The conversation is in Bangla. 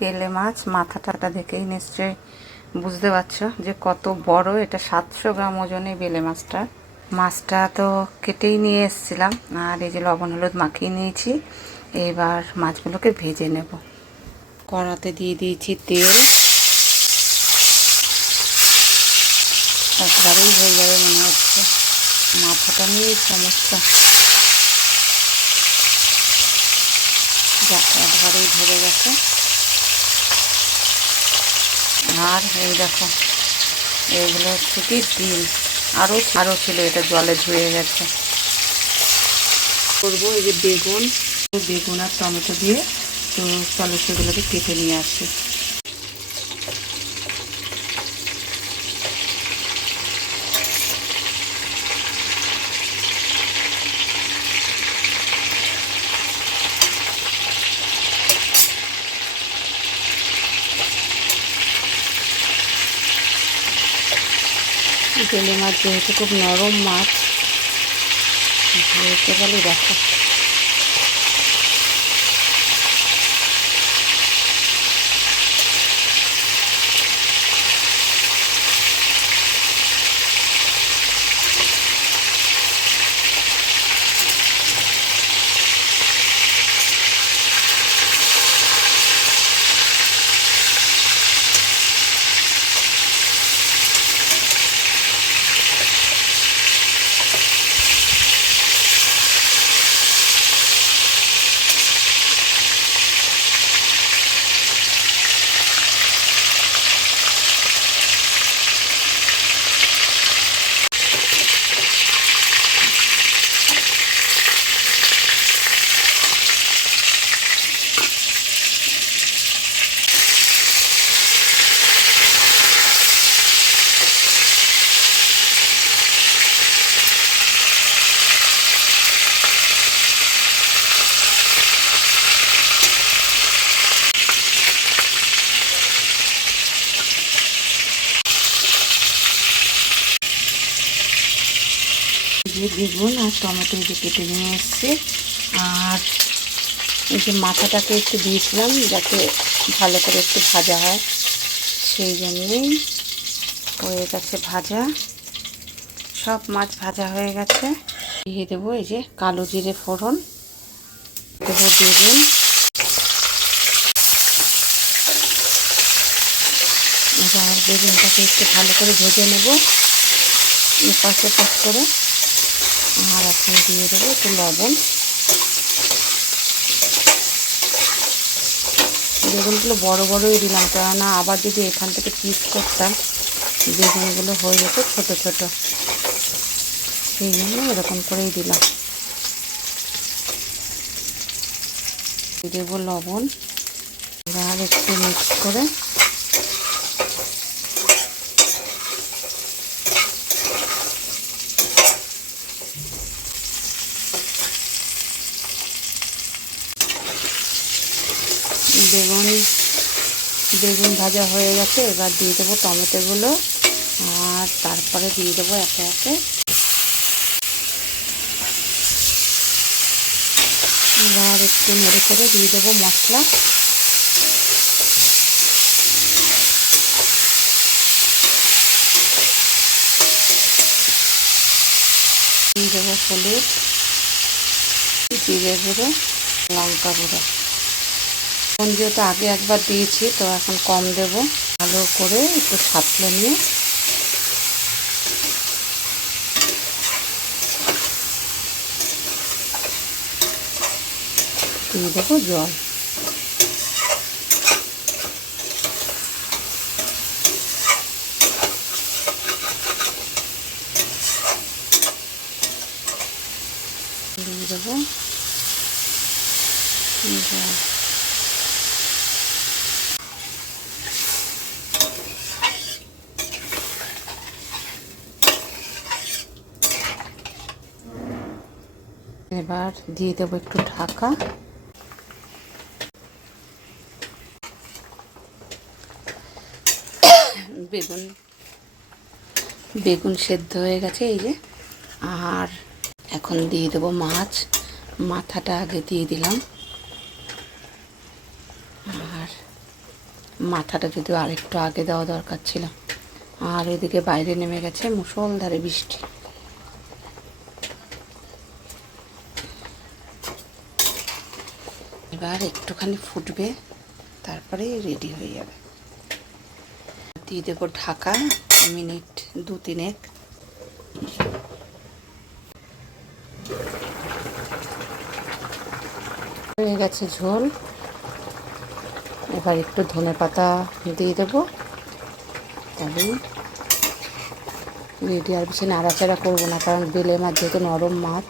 বেলে মাছ মাথাটা দেখেই নিশ্চয়ই বুঝতে পারছো যে কত বড়। এটা 700 গ্রাম ওজনে বেলে মাছটা। মাছটা তো কেটেই নিয়ে এসেছিলাম, আর এই যে লবণ হলুদ মাখিয়ে নিয়েছি। এবার মাছগুলোকে ভেজে নেব। কড়াতে দিয়ে দিয়েছি তেল, একবারেই হয়ে যাবে মনে হচ্ছে, মাথাটা নিয়েই সমস্যা। একবারেই ধরে গেছে। আর এই দেখো, এইগুলো হচ্ছে কি ডিম, আরও ছিল, এটা জলে ধুয়ে গেছে। করবো এই যে বেগুন আর টমেটো দিয়ে। তো চলো সেগুলোকে কেটে নিয়ে আসি। বেলে মাছ যেহেতু খুব নরম মাছ, ধুতে গেলে দেখো যে বেগুন আর টমেটো যে কেটে নিয়ে এসছি। আর এই যে মাথাটাকে একটু দিয়েছিলাম যাতে ভালো করে একটু ভাজা হয়, সেই জন্যেই হয়ে গেছে ভাজা। সব মাছ ভাজা হয়ে গেছে। দিয়ে দেবো এই যে কালো জিরে ফোড়ন, দেবো বেগুন। এবার বেগুনটাকে একটু ভালো করে ভেজে নেব এপাশ ওপাশ করে। আর এখন দিয়ে দেবো একটু লবণ। বেগুনগুলো বড় বড়ই দিলাম, কেননা আবার যদি এখান থেকে পিস করতাম বেগুনগুলো হয়ে যেত ছোটো ছোটো, সেই জন্য এরকম করেই দিলাম। দেবো লবণ, আর একটু মিক্স করে বেগুন ভাজা হয়ে গেছে। এবার দিয়ে দেবো টমেটোগুলো, আর তারপরে দিয়ে দেবো একে একে। এবার একটু নেড়ে করে দিয়ে দেবো মশলা। দিয়ে দেবো হলুদ, জিরে গুঁড়ো, লঙ্কা গুঁড়ো। এখন যেহেতু আগে একবার দিয়েছি তো এখন কম দেব। ভালো করে একটু সাঁতলে নিয়ে দিয়ে দেবো জল। দিয়ে দেবো জল। এবার দিয়ে দেবো একটু ঢাকা। বেগুন সেদ্ধ হয়ে গেছে এই যে। আর এখন দিয়ে দেবো মাছ। মাথাটা আগে দিয়ে দিলাম, আর মাথাটা যদিও আরেকটু আগে দেওয়া দরকার ছিল। আর এদিকে বাইরে নেমে গেছে মুষলধারে বৃষ্টি। এবার একটুখানি ফুটবে, তারপরে রেডি হয়ে যাবে। দিয়ে দেবো ঢাকা মিনিট 2-3। হয়ে গেছে ঝোল। এবার একটু ধনেপাতা দিয়ে দেবো, তবেই রেডি। আর বেশি নাড়াচাড়া করবো না, কারণ বেলে মাছ যেহেতু নরম মাছ,